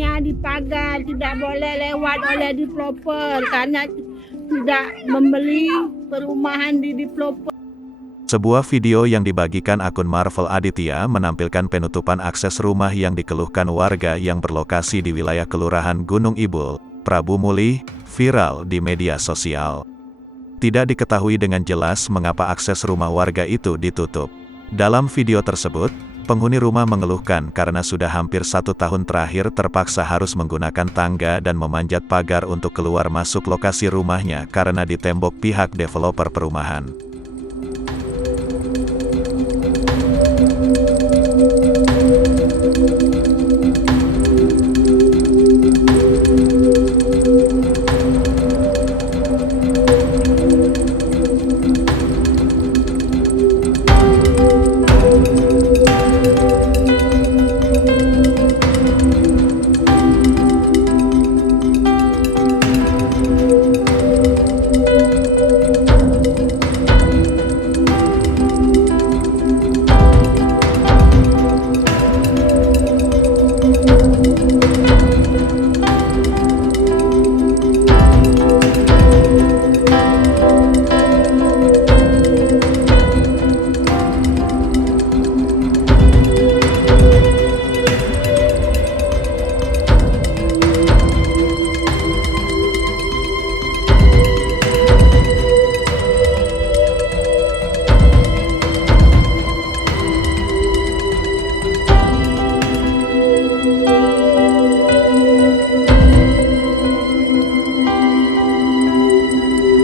rumahnya dipagar, tidak boleh lewat oleh developer karena tidak membeli perumahan di developer. Sebuah video yang dibagikan akun Marvel Aditya menampilkan penutupan akses rumah yang dikeluhkan warga yang berlokasi di wilayah Kelurahan Gunung Ibul, Prabu Mulih, viral di media sosial. Tidak diketahui dengan jelas mengapa akses rumah warga itu ditutup. Dalam video tersebut, penghuni rumah mengeluhkan karena sudah hampir 1 tahun terakhir terpaksa harus menggunakan tangga dan memanjat pagar untuk keluar masuk lokasi rumahnya karena ditembok pihak developer perumahan.